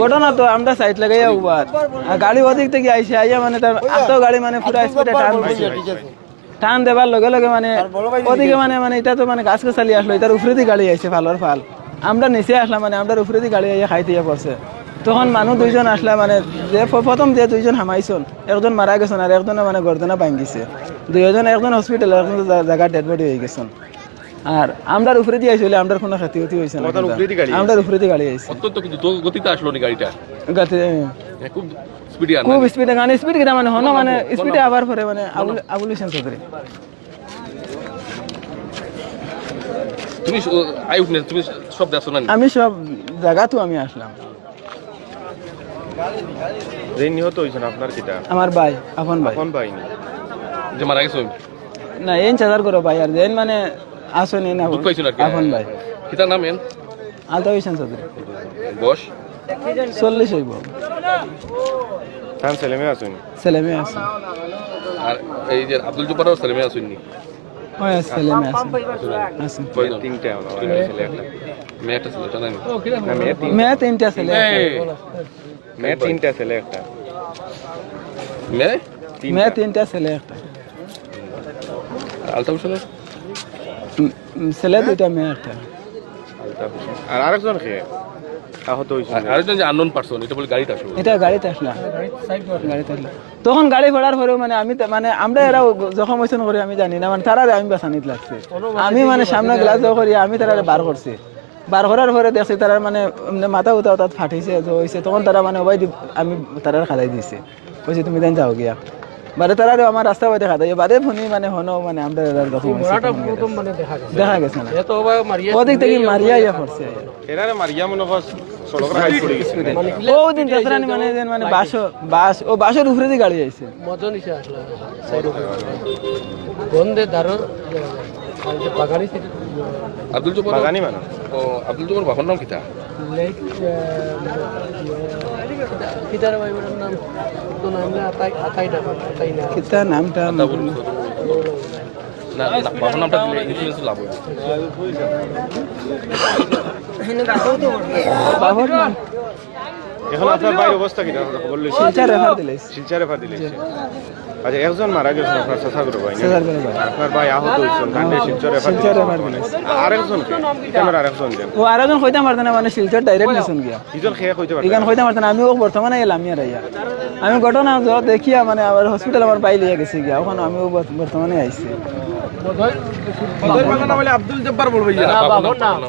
ঘটনা তো আমরা সাইড লাগাইয়া উবার। আর গাড়ি ওদিক থেকে আইসে আইয়া মানে এত গাড়ি মানে পুরা স্পিডে টান টান দেবার লগে লগে মানে ওদিকে মানে মানে এটা তো মানে গাছ গাছালি আসলো এটার উপরে দিয়ে গাড়ি আইছে ফালোর ফাল। আমরা নিচে আসলাম মানে আমরা উপরে দিয়ে গাড়ি আইয়া খাইতে ইয়া পড়ছে। তখন মানুষ দুইজন আসলে মানে যে প্রথম যে দুইজন হামাইছন একজন মারা গেছেন আর একজনে মানে গর্দনা ভাঙ্গিছে দুইজন একজন হসপিটাল একজন জায়গা ডেড বডি হয়ে গেছেন। আর আমরার উপরে দিয়ে আইসলে আমরার কোনো ক্ষতি ক্ষতি হয়েছে না তোমাদের উপরে দিয়ে গাড়ি আমরার উপরে দিয়ে গাড়ি আইছে। অত্যন্ত কিন্তু দ্রুত গতিতে আসলো নি গাড়িটা। গাতে হ্যাঁ, খুব স্পিডি আর খুব স্পিডে গান স্পিড কিনা মানে হনো মানে স্পিডে আবার পরে মানে আবুল আবুল হোসেন চৌধুরী। তুমি আই উঠনে তুমি সব দেখছ না আমি সব জায়গাতেও আমি আসলাম। যে নিহত হয়েছেন আপনার কিটা? আমার ভাই আপন ভাই। কোন বাহিনী যে মারা গেছো না এই চাদার করো ভাই আর দেন মানে আসেন না দুঃখ পাইছো না আপন ভাই। কিতার নাম এন আলতা হোসেন চৌধুরী। বস চল্লিশ হইব। তার ছেলে মেয়ে আছেন ছেলে মেয়ে আছে। আর এই যে আব্দুল জব্বারও সালেমে আসুননি ওই আছে, ছেলে মেয়ে কয়জন? তিনটে ছেলে একটা। মেয়ে ছিল জানেন না, মেয়ে তিনটা। ছেলে মেয়ে? তিনটা ছেলে একটা। মেয়ে? মেয়ে তিনটা ছেলে একটা। ছেলে দুইটা মেয়ে একটা আর আরেকজন খেয়ে আহত হয়েছিল আরেকজন যে আননোন পারসন এটা বলে গাড়িতে আসলো। এটা গাড়িতে আসলাম গাড়িতে আসলাম তখন গাড়ি ভাড়ার পরেও মানে আমি মানে আমরা এরা যখন হয়েছেন করি আমি জানি না মানে তারা আমি বাসানিত লাগছে। আমি মানে সামনে গ্লাস করি আমি তারা বার করছি। বার করার পরে দেখছি তারা মানে মাথা উঠা তাত ফাটিছে হয়েছে তখন তারা মানে ওবাই দি- আমি তারা খালাই দিছে। কইছে তুমি দেন যাও গিয়া। বারে তারা আমার রাস্তা বাই দেখা দেয় বাদে ফোনি মানে হনো মানে আমরা এরা প্রথম মানে দেখা গেছে। দেখা গেছে না? ওদিক থেকে মারিয়া ইয়া পড়ছে এরারে মারিয়া মনে হয় সড়ক হাই পড়ে গেছে। ও দিন তেসরানি মানে দেন মানে বাস বাস ও বাসের উপরে দিয়ে গাড়ি আইছে ইসে আসলা ধারণ বাগানি আব্দুল জব্বার বাগানি মানুষ ও আব্দুল জব্বার বাবার নাম কিতা কিতার ভাইবের নাম তো নাম না আতাই আতাই না আতাই না। কিতা নামটা না না বাবার নামটা দিলে ইন্স্যুরেন্স লাভ হবে বাবর নাম? এখন আপনার বাইরের অবস্থা কি? খবর লইছি শিলচর রেফার দিলে। শিলচারে ফা দিলেছে আচ্ছা একজন মারা গেছেন আপনার চাচা ভাই আপনার ভাই আহত হয়েছেন কান্দে শিলচরে ফা শিলচর রেফার দিলেছে আরেকজন ক্যামেরা আরেকজন দেন ও আরেকজন কইতে পারতেন না মানে শিলচর ডাইরেক্ট নিছুন গিয়া। দুজন খেয়ে কইতে পারেন ইগান কইতে পারতেন আমি ও বর্তমানে এলাম ইয়ার আইয়া। আমি ঘটনা যত দেখিয়া মানে আমার হসপিটাল আমার বাই লিয়ে গেছি গিয়া ওখানে আমি বর্তমানে আইছি। আব্দুল জব্বার বলবে না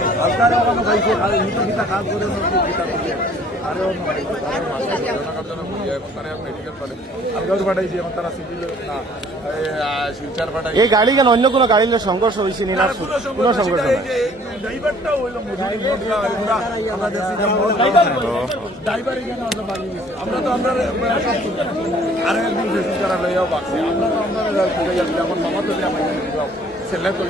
এই গাড়ি কেন অন্য কোনো গাড়ির সংঘর্ষ হয়েছে নি না? কোনো সংঘর্ষ আমরা তো আমরা করা লইয়াও আমরা তো আমরা এখন মামা তো ছেলে তো